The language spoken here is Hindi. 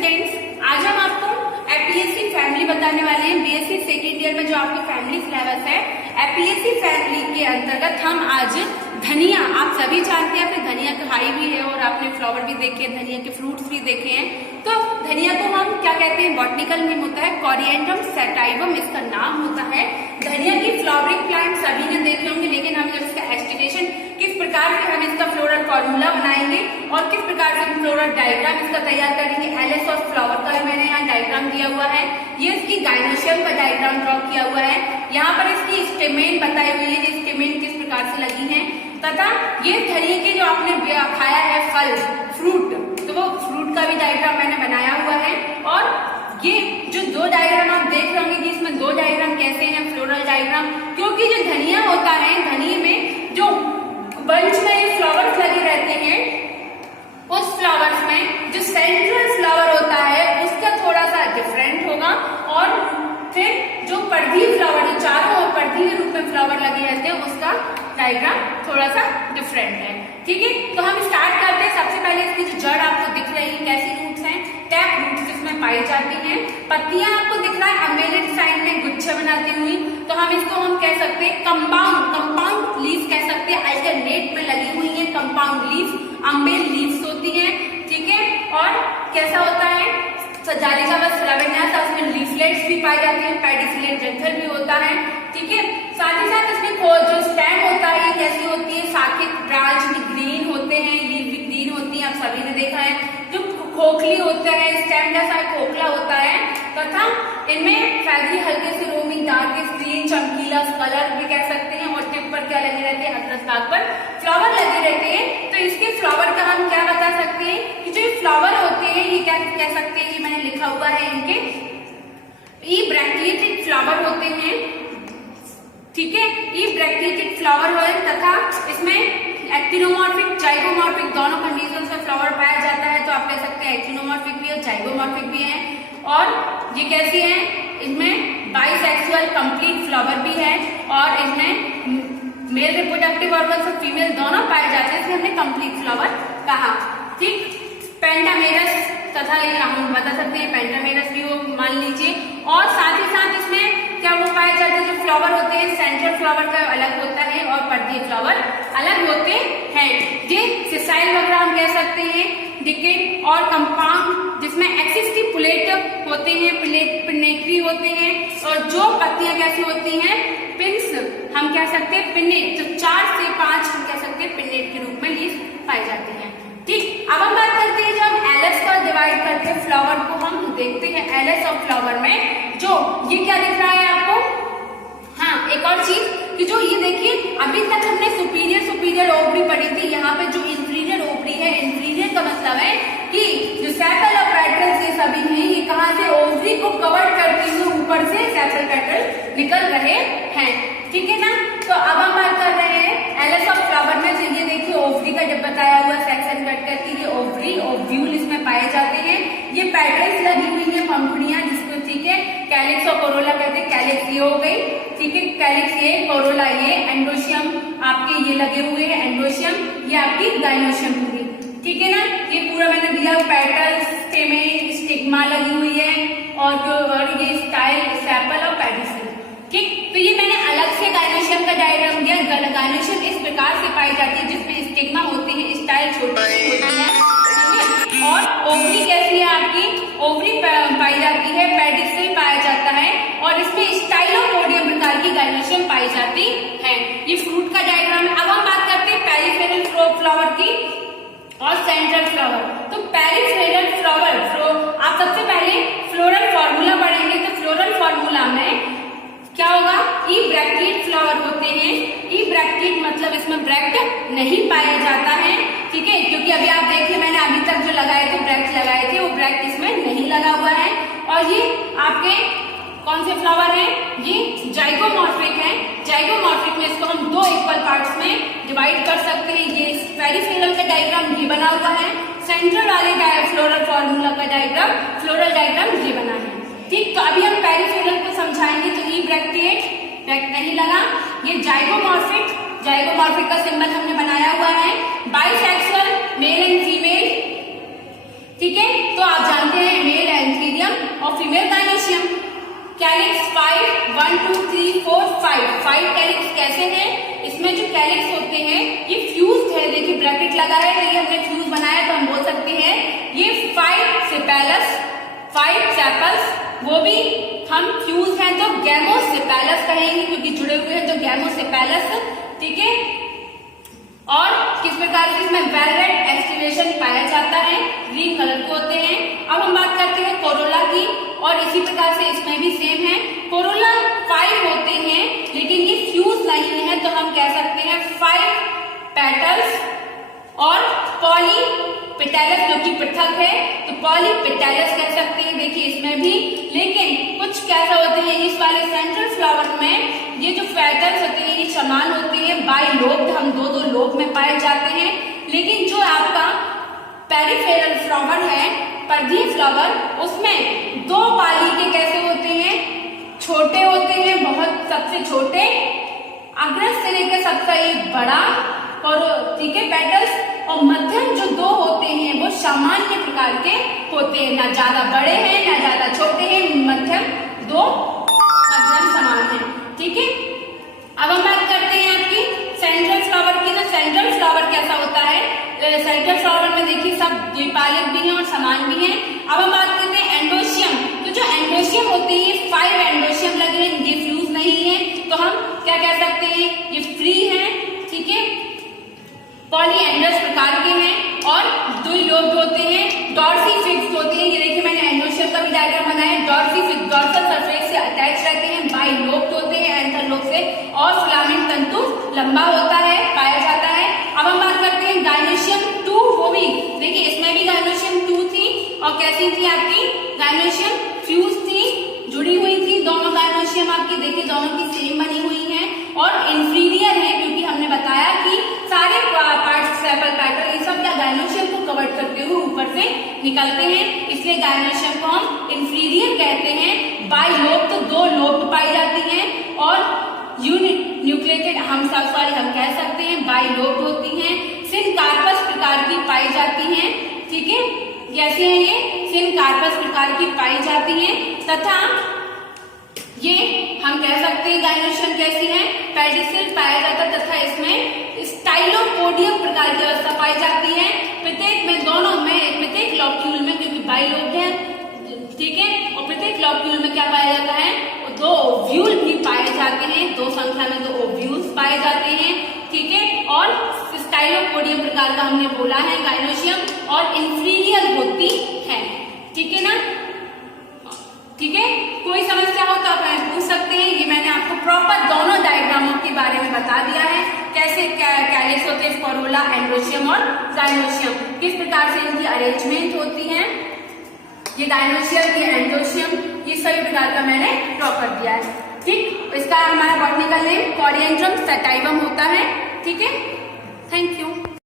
स्टूडेंट्स, आज हम आपको एपीएससी फैमिली बताने वाले हैं। बीएससी सेकेंड ईयर में जो आपकी फैमिली सिलेबस है, एपीएससी फैमिली के अंतर्गत हम आज धनिया, आप सभी जानते हैं आपने धनिया खाई भी है और आपने फ्लावर भी देखे हैं, धनिया के फ्रूट्स भी देखे हैं। तो धनिया को हम क्या कहते हैं, बॉटनिकल नेम होता है कोरिएंड्रम सैटाइवम, इसका नाम होता है। धनिया की फ्लावरिंग प्लांट सभी ने देखे होंगे, लेकिन हम जब इसका एस्टिमेशन किस प्रकार से हम इसका फ्लोरल फॉर्मूला बनाएंगे और किस प्रकार से फ्लोरल डायग्राम इसका तैयार करेंगे। एलएस और फ्लावर का भी मैंने यहाँ डायग्राम दिया हुआ है। ये इसकी गाइनोशियम का डायग्राम ड्रॉ किया हुआ है। यहाँ पर इसकी स्टेमेन बताई हुई है, स्टेमेन किस प्रकार से लगी है, तथा ये धनिया के जो आपने खाया है फल, फ्रूट, तो वो फ्रूट का भी डायग्राम मैंने बनाया हुआ है। और ये जो दो डायग्राम आप देख रहे होंगे कि इसमें दो डायग्राम कैसे हैं, फ्लोरल डायग्राम, क्योंकि जो धनिया होता है, धनिया में जो बंच में ये फ्लावर्स लगे रहते हैं, उस फ्लावर्स में जो सेंट्रल फ्लावर होता है उसका थोड़ा सा डिफरेंट होगा, और फिर जो पर्धी फ्लावर, जो चारों ओर पर्धी के रूप में फ्लावर लगे रहते हैं, उसका डायग्राम थोड़ा सा डिफरेंट है। ठीक है, तो हम स्टार्ट करते हैं। सबसे पहले इसकी जो जड़ आपको दिख रही है, कैसी रूट्स हैं, टैप रूट्स इसमें पाई जाती हैं। पत्तियां आपको दिख रहा है अम्बेलेड साइड में गुच्छे बनाती हुई, तो हम इसको हम कह सकते हैं कंपाउंड लीफ कह सकते हैं। अल्टरनेट में लगी हुई है कंपाउंड लीफ, अम्बेल लीव्स होती है। ठीक है, और कैसा होता है, जालीदार शिलान्यास, उसमें लीफलेट्स भी पाई जाती है, पेडिसिलेट जंथर भी होता है। ठीक है, साथ ही साथ इसमें जो स्टेम होता है, ये कैसी होती है, शाखित, ब्रांच भी ग्रीन होते हैं, लीफ भी ग्रीन होती है, आप सभी ने देखा है। जो खोखली होता है, स्टेम जैसा खोखला होता है, तथा इनमें फैगरी हल्के से रोमिंग, डार्क स्क्रीन, चमकीला कलर भी कह सकते हैं, और टिप पर क्या लगे रहते हैं, अग्रज भाग पर फ्लावर लगे रहते हैं। तो इसके फ्लावर का हम क्या बता सकते हैं कि जो फ्लावर होते हैं, ये क्या कह सकते हैं, ये मैंने लिखा हुआ है, इनके ई ब्रैक्टिएटेड फ्लावर होते हैं। ठीक है, ई ब्रैक्टिएटेड फ्लावर है, तथा इसमें एक्टिनोमॉर्फिक, जाइगोमॉर्फिक दोनों कंडीशंस में फ्लावर पाया जाता है। तो आप कह सकते हैं एक्टिनोमॉर्फिक भी है, जाइगोमॉर्फिक भी है। और ये कैसी है, इनमें बाइसेक्सुअल कंप्लीट फ्लावर भी है, और इनमें मेल रिप्रोडक्टिव ऑर्गन्स और फीमेल दोनों पाए जाते हैं, इसमें हमने कंप्लीट फ्लावर कहा। ठीक, पेंटामेरस तथा हम बता सकते हैं पेंटामेरस भी हो, मान लीजिए। और साथ ही साथ इसमें क्या वो पाए जाते हैं, जो फ्लावर होते हैं, सेंट्रल फ्लावर का अलग होता है और पर्दी फ्लावर अलग होते हैं। ये सिसाइल वगैरह हम कह सकते हैं, डिकेट और कंपाउंड, जिसमें एक्सिस की प्लेट होते हैं, पिनेटरी होते हैं, और जो पत्तियां कैसी होती हैं, पिंस हम कह सकते हैं, पिनेट, तो 4 से 5 हम कह सकते हैं पिनेट के रूप में लीफ पाई जाती है। ठीक, अब हम बात करते हैं, जब एलएस का डिवाइड करते हैं फ्लावर को, हम देखते हैं एलएस और फ्लावर में जो ये क्या दिख रहा है आपको। हाँ, एक और चीज कि जो ये देखिए, अभी तक हमने सुपीरियर ओवरी पढ़ी थी, यहाँ पे जो इंफीरियर ओवरी है, इंफीरियर का मतलब है कि जो सेपल और पेटल्स ये सभी हैं, ये कहाँ से ओवरी को कवर करते हुए ऊपर से सेपल पेटल निकल रहे हैं। ठीक है ना, तो अब हम बात कर रहे हैं एलएस ऑफ फ्लावर में। तो ये देखिए ओवरी का जब बताया हुआ सेक्शन कट करके, ये ओवरी, ओव्यूल इसमें पाए जाते हैं। ये पेटल्स लगी हुई है, पंखुड़ियां, जिसको ठीक है कैलिक्स और कोरोला कहते हैं। कैलिक्स ये हो गई, ठीक है, कैलिक्स ये, कोरोला ये, एंडोशियम आपके ये लगे हुए हैं, एंडोशियम ये आपकी गाइनोशियम पूरी। ठीक है ना, ये पूरा मैंने दिया, पेटल्स, स्टेमेन, स्टिग्मा लगी हुई है, और ये स्टाइल, सेपल और पेडिसल। ठीक, तो ये मैंने अलग से गाइनोशियम का डायग्राम दिया। गाइनोशियम इस प्रकार से पाई जाती है, जिसमें स्टिग्मा होते हैं, स्टाइल छोटी सी होती है। ठीक है, और ओवरी कैसी है आपकी, ओवरी पाई जाती है, पेडिसल पाया जाता है, और इसमें स्टाइलोपोडियम प्रकार की गाइनोशियम पाई जाती है। ये फ्रूट का डायग्राम है। अब हम बात करते हैं पेरिफेरल फ्लावर की और सेंट्रल फ्लावर। तो पेरिफेरल फ्लावर, आप सबसे पहले फ्लोरल फॉर्मूला पढ़ेंगे, तो फ्लोरल फॉर्मूला में क्या होगा, ई ब्रैक्टेड फ्लावर होते हैं। ई ब्रैक्टेड मतलब इसमें ब्रैक्ट नहीं पाया जाता है। ठीक है, क्योंकि अभी आप देखिए मैंने अभी तक जो लगाए थे, ब्रैक्ट लगाए थे, वो ब्रैक्ट इसमें नहीं लगा हुआ है। और ये आपके कौन से फ्लावर हैं, ये जाइगोमॉर्फिक है। जाइगोमॉर्फिक में इसको हम दो इक्वल पार्ट्स में डिवाइड कर सकते हैं। ये पेरिफेरल का डायग्राम ये बना हुआ है, सेंट्रल वाले फ्लोरल फॉर्मूला का डायग्राम, फ्लोरल डायग्राम ये बना है। ठीक, तो अभी हम पेरिफेरल को समझाएंगे। तो ई ब्रैक्टेड, ब्रैक्ट नहीं लगा, ये जाइगोमॉर्फिक, जाइगोमॉर्फिक का सिंबल हमने बनाया हुआ है। Bisexual, male and female. ठीक है, तो आप जानते हैं मेल 1 2 3 4 5 कैलिक्स कैसे हैं? इसमें जो कैलिक्स होते हैं ये फ्यूज्ड है, देखिए ब्रैकेट लगा है तो ये हमने फ्यूज बनाया तो हम बोल सकते हैं ये 5 सेपेलस 5 सेपल्स, वो भी हम फ्यूज हैं तो गैमोसेपेलस कहेंगे क्योंकि जुड़े हुए हैं तो गैमोसेपेलस, ठीक है। और किस प्रकार से इसमें वेल रेड एक्सक्रीवेशन पाया जाता है, ग्रीन कलर के होते हैं। अब हम बात करते हैं कोरोला की, और इसी प्रकार से इसमें भी सेम है। कोरोला 5 होते हैं लेकिन ये फ्यूज नहीं है तो हम कह सकते हैं 5 पेटल्स, और पॉलीपेटल्स जो कि पृथक है तो पॉलीपेटल्स कह सकते हैं, देखिए इसमें भी। लेकिन कुछ कैसा होते हैं इस वाले सेंट्रल फ्लावर में, ये जो पेटल्स होते हैं ये समान होते हैं, बाई लोब, हम दो लोब में पाए जाते हैं। लेकिन जो आपका पेरिफेरल फ्लावर है, परिधीय फ्लावर, उसमें 2 पाली के कैसे होते हैं, छोटे होते हैं, बहुत सबसे छोटे, अग्रज से लेकर सबसे बड़ा, और ठीक है पेटल्स, और मध्यम जो 2 होते हैं वो सामान्य प्रकार के होते हैं, ना ज्यादा बड़े हैं ना ज्यादा छोटे हैं, मध्यम 2 मध्यम समान है, ठीक है। अब हम बात करते हैं आपकी सेंट्रल फ्लावर की। तो सेंट्रल फ्लावर कैसा होता है, सेंट्रल फ्लावर में देखिए सब द्विपालिक भी हैं और समान भी हैं। अब हम बात करते हैं एंडोशियम। तो जो एंडोशियम होते हैं ये 5 एंडोशियम लगे हैं, ये फ्यूज नहीं है तो हम क्या कह सकते हैं, ये फ्री है, ठीक है, पॉलीएंडस प्रकार के हैं, और 2 लोब होते हैं, डॉर्सीफिक्स होते हैं। ये देखिए मैंने एंडोशियम का भी डायग्राम बनाया है, डॉर्सीफिक्स डॉर्सल सरफेस से अटैच रहते हैं, बाई लोब होते हैं एंथर लोब से, और फिलामेंट तंतु लंबा होता है, पाया जाता है। अब हम बात करते हैं गायनोशियम 2, वो भी देखिए इसमें भी गायनोशियम 2 थी, और कैसी थी आपकी गायनोशियम फ्यूज थी, जुड़ी हुई थी, दोनों गायनोशियम आपकी देखिए दोनों की सेम बनी हुई है, और इंफीरियर है क्योंकि हमने बताया कि सारे पार्ट्स सेपल पैटर्न ये सब क्या गायनोशियम को कवर करते हुए ऊपर से निकलते हैं, इसलिए गायनोशियम को हम इंफीरियर कहते हैं। बाई लोब तो 2 लोब पाई जाती हैं, और यूनिट न्यूक्लिएटेड हम कह सकते हैं बाई लोब होती हैं। सिनकार्पस प्रकार की पाई जाती हैं, ठीक है, कैसी है ये सिनकार्पस प्रकार की पाई जाती हैं, तथा ये हम कह सकते हैं गायनोशियम कैसी है, पेडिसिल पाया जाता है, तथा इसमें स्टाइलोपोडियम प्रकार की अवस्था पाई जाती है। प्रत्येक में दोनों में प्रत्येक लॉक्यूल में, क्योंकि बाइलोब है, ठीक है, और प्रत्येक लॉक्यूल में क्या पाया जाता है, 2 ओव्यूल भी पाए जाते हैं, 2 संख्या में 2 ओव्यूल्स पाए जाते हैं, ठीक है। और स्टाइलोपोडियम प्रकार का हमने बोला है गायनोशियम, और इंफीरियर होती है, ठीक है ना, ठीक है। कोई समस्या हो तो आप पूछ सकते हैं। ये मैंने आपको प्रॉपर दोनों डायग्रामों के बारे में बता दिया है, कैसे कैलिक्स होते हैं, कोरोला, एंडोशियम और गायनोशियम, किस प्रकार से इनकी अरेंजमेंट होती है, ये गायनोशियम, ये एंडोशियम, ये सभी प्रकार का मैंने ड्रॉ कर दिया है, ठीक। इसका हमारा बॉटनिकल नेम कोरिएंड्रम सटाइवम होता है, ठीक है। Thank you.